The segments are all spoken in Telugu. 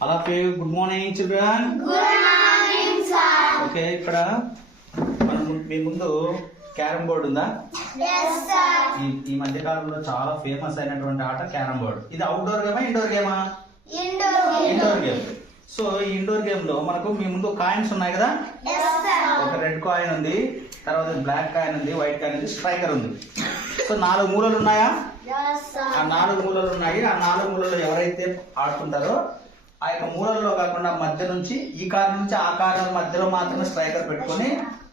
All of you, good morning, children. Good morning, sir. Okay, ఇక్కడ మనం మీ ముందు క్యారమ్ బోర్డ్ ఉందా? Yes, sir. ఈ మధ్య కాలంలో చాలా ఫేమస్ అయినటువంటి ఆట క్యారమ్ బోర్డ్. ఇది అవుట్డోర్ గేమా ఇండోర్ గేమా? Indoor game. సో ఈ ఇండోర్ గేమ్ లో మనకు మీ ముందు కాయిన్స్ ఉన్నాయి కదా? Yes, sir. ఒక రెడ్ కాయిన్ ఉంది, తర్వాత బ్లాక్ కాయిన్ ఉంది, వైట్ కాయిన్ ఉంది, స్ట్రైకర్ ఉంది. సో 4 మూలలు ఉన్నాయా? Yes, sir. ఆ 4 మూలలు ఉన్నాయి. ఆ 4 మూలల్లో ఎవరైతే ఆడుతుంటారో ఆ యొక్క మూలల్లో కాకుండా మధ్య నుంచి ఈ కార్నర్ నుంచి ఆ కార్నర్ మధ్యలో మాత్రమే స్ట్రైకర్ పెట్టుకొని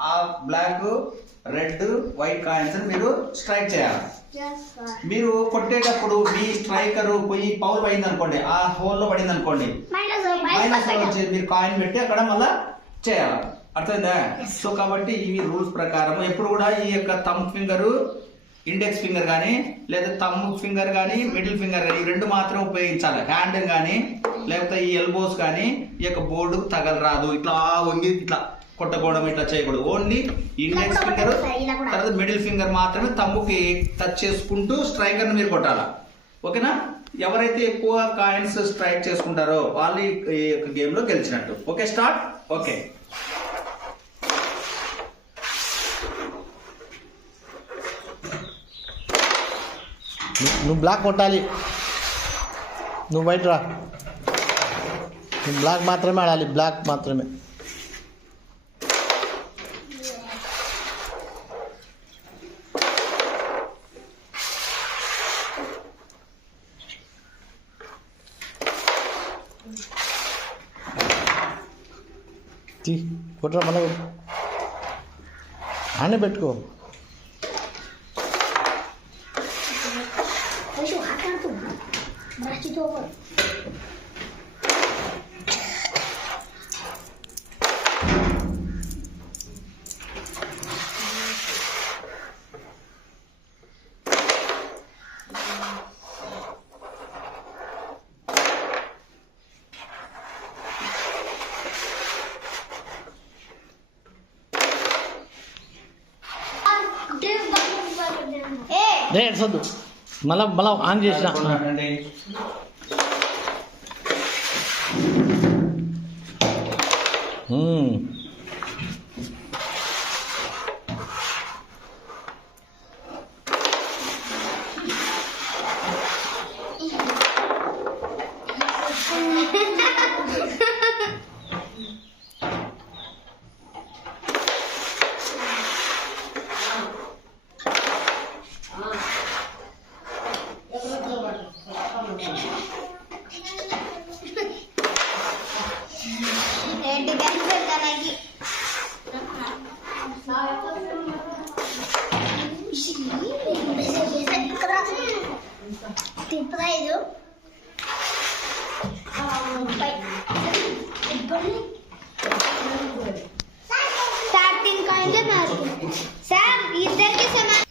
ఆ బ్లాక్, రెడ్, వైట్ కాయిన్స్ మీరు స్ట్రైక్ చేయాలి. Yes, sir. మీరు కొట్టేటప్పుడు మీ స్ట్రైకర్ పోయి పౌల్ పడింది అనుకోండి, ఆ హోల్ లో పడింది అనుకోండి, మైనస్ వచ్చి మీరు కాయిన్ పెట్టి అక్కడ మళ్ళా చేయాలి. అర్థమైందా? సో కాబట్టి ఇవి రూల్స్ ప్రకారం ఎప్పుడు కూడా ఈ యొక్క థంబ్ ఫింగర్, ఇండెక్స్ ఫింగర్ కానీ లేదా థంబ్ ఫింగర్ కానీ మిడిల్ ఫింగర్ కానీ ఈ రెండు మాత్రం ఉపయోగించాలి. హ్యాండ్ కానీ లేకపోతే ఈ ఎల్బోస్ కానీ ఈ యొక్క బోర్డు తగలరాదు. ఇట్లా వంగి ఇట్లా కొట్టకూడదు, ఇట్లా చేయకూడదు. ఓన్లీ ఇండెక్స్ ఫింగర్ తర్వాత మిడిల్ ఫింగర్ మాత్రమే థంబ్కి టచ్ చేసుకుంటూ స్ట్రైకర్ మీరు కొట్టాలా. ఓకేనా? ఎవరైతే ఎక్కువ కాయిన్స్ స్ట్రైక్ చేసుకుంటారో వాళ్ళు ఈ యొక్క గేమ్ లో గెలిచినట్టు. Okay, start. ఓకే, నువ్వు బ్లాక్ కొట్టాలి, నువ్వు వైట్ రా. నువ్వు బ్లాక్ మాత్రమే ఆడాలి, బ్లాక్ మాత్రమే. కొట్టరా మళ్ళీ ఆనే పెట్టుకో. రే సద్దు మళ్ళా ఆన్ చేసిన. సార్ ఇద్దరికి సమానం.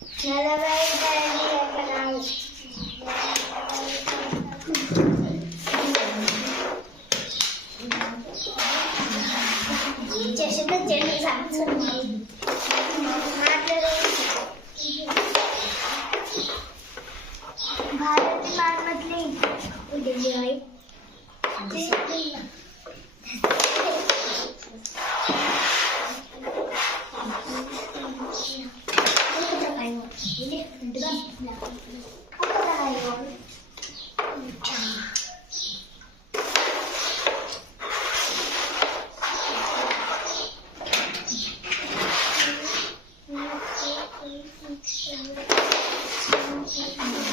भारत